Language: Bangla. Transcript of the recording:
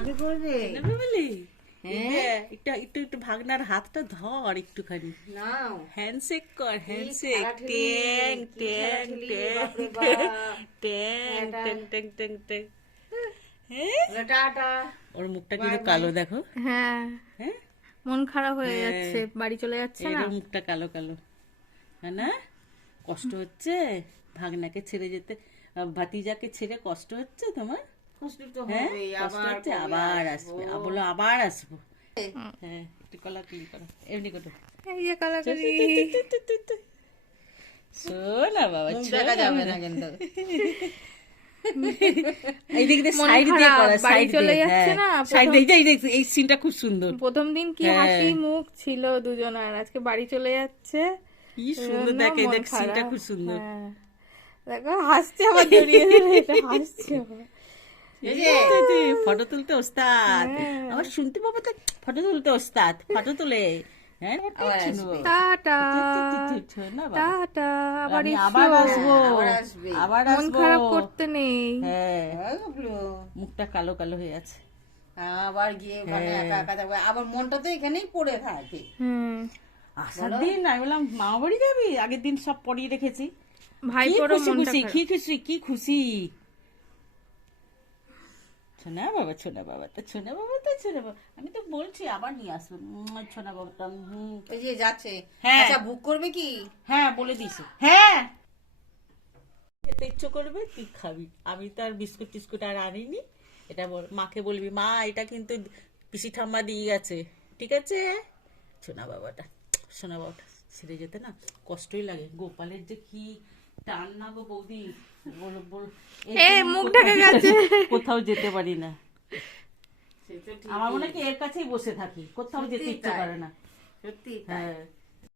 আগে করবে নেবে বলি? একটু একটু একটু ভাগনার হাতটা ধর একটুখানি, নাও হ্যান্ডশেক কর, হ্যান্ডশেক। ঠেলাঠেলি, ট্যাং কি ট্যাং ঠেলাঠেলি, ট্যাং বাপরে ট্যাং বাপ। ট্যাং ট্যাং ট্যাং ট্যাং। হ্যাঁ, টাটা। ওর মুখটা কিন্তু কালো দেখো। হ্যাঁ, হ্যাঁ, মন খারাপ হয়ে যাচ্ছে, বাড়ি চলে যাচ্ছে না। এর মুখটা কালো কালো, হ্যাঁ না? কষ্ট হচ্ছে ভাগনাকে ছেড়ে যেতে, ভাতিজাকে ছেড়ে কষ্ট হচ্ছে তোমার? কষ্ট তো হ্যাঁ, হবেই, কষ্ট আবার হচ্ছে, কবে আবার আসবো? আসবে, বলো আবার আসবো। হ্যাঁ, একটু কলাকুলি করো, এমনি করো। এই যে কালাকালি। শোনা বাবা, মুখ দেখা যাবে না কিন্তু। এইদিক দিয়ে মন সাইড দিয়ে খারাপ, করো, বাড়ি সাইড চলে দিয়ে, যাচ্ছে না, সাইড দিয়ে। এই সিনটা খুব সুন্দর, প্রথম দিন কি হ্যাঁ। হাসি মুখ ছিল দুজনের, আজকে বাড়ি চলে যাচ্ছে। কি সুন্দর এজন্য দেখে, মন দেখ সিনটা খারাপ। খুব সুন্দর। হ্যাঁ। দেখো হাসছে, আবার জড়িয়ে ধরে এটা হাসছে আবার। ফটো তুলতে ওস্তাদ, হ্যাঁ। আমার শুনতে পাবো তো, ফটো তুলতে ওস্তাদ, ফটো তুলে। হ্যাঁ, আবার শুনবো। আসবে। টাটা না বাবা, টাটা, আবার আমি এসো। আবার আসবো, আবার আসবে। আবার মন আসবো। খারাপ করতে নেই। হ্যাঁ, হ্যাঁ, বাবলু। মুখটা কালো কালো হয়ে আছে। আবার গিয়ে ওখানে একা একা থাকবে, আবার মনটা তো এখানেই পড়ে থাকে। হুম, আসার দিন আমি বললাম মামা বাড়ি যাবি, আগের দিন সব পরিয়ে রেখেছি। ভাই কি পড়ো খুশি মনটা খুশি, খারাপ। কি খুশি, কি খুশি। ছোনা বাবা, ছোনা বাবা তো, ছোনা বাবা তো, ছোনা বাবা, আমি তো বলছি আবার নিয়ে আসবো ছোনা বাবাটা। ওই যে যাচ্ছে। হ্যাঁ। আচ্ছা, বুক করবে কি? হ্যাঁ, বলে দিছি। হ্যাঁ, খেতে ইচ্ছে করবে তুই খাবি, আমি তো আর বিস্কুট টিস্কুট আর আনিনি। এটা মাকে বলবি, মা এটা কিন্তু পিসি ঠাম্মা দিয়ে গেছে, ঠিক আছে? সোনা বাবাটা, সোনা বাবাটা ছেড়ে যেতে না কষ্টই লাগে। গোপালের যে কি টান না গো বৌদি, বল বল, মুখ ঢেকে গেছে। কোথাও যেতে পারি না। সে তো ঠিক। আমার মনে হয় কি এর কাছেই বসে থাকি, কোথাও যেতে ইচ্ছে তাই। করে না। সত্যি তাই। হ্যাঁ,